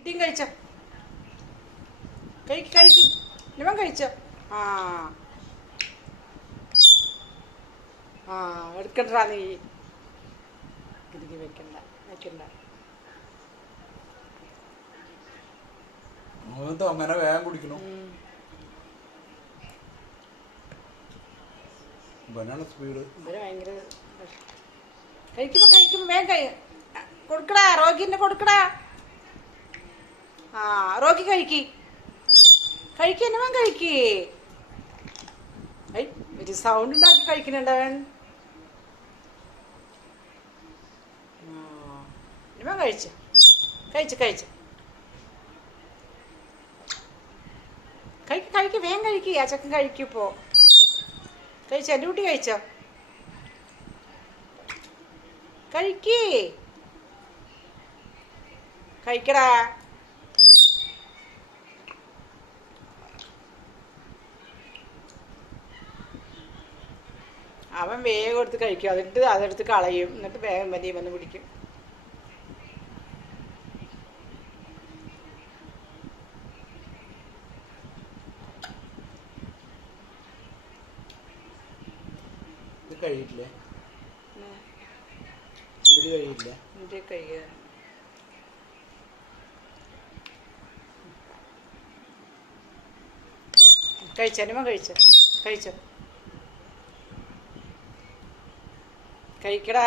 കുട്ടിയും കഴിച്ച? കഴിക്ക് കഴിക്ക്. ഇവൻ കഴിച്ച? ആ. ആ എടുക്കണ്ടാ നീ. ഇതിക്ക് വെക്കണ്ട വെക്കണ്ട. അങ്ങനെ വേഗം കുടിക്കണു. സ്പീഡ് ഭയങ്കര കഴിക്കുമ്പോ കഴിക്കുമ്പോ വേഗം കൊടുക്കടാ റോഗിന്റെ കൊടുക്കടാ. ആ റോക്കി കഴിക്ക്. കഴിക്ക് എന്നെ വേഗം കഴിക്ക്. ഒരു സൗണ്ട് ഉണ്ടാക്കി കഴിക്കുന്നുണ്ടവൻ കഴിച്ച കഴിച്ചു. കഴിച്ചു കഴിച്ചു. കഴിക്ക് കഴിക്ക് വേഗം കഴിക്ക്. ആ ചക്കൻ കഴിക്കിപ്പോ കഴിച്ചോ? എന്റെ കുട്ടി കഴിച്ചോ? കഴിക്കേ. കഴിക്കടാ. അവൻ വേഗം എടുത്ത് കഴിക്കും. അതിട്ട് അതെടുത്ത് കളയും. എന്നിട്ട് വേഗം വലിയ വന്ന് പിടിക്കും. ഇത് കഴിയില്ലേ കഴിയാ കഴിക്കുക കഴിച്ചോ? അനുമ കഴിച്ചോ? കഴിച്ചോ? കഴിക്കടാ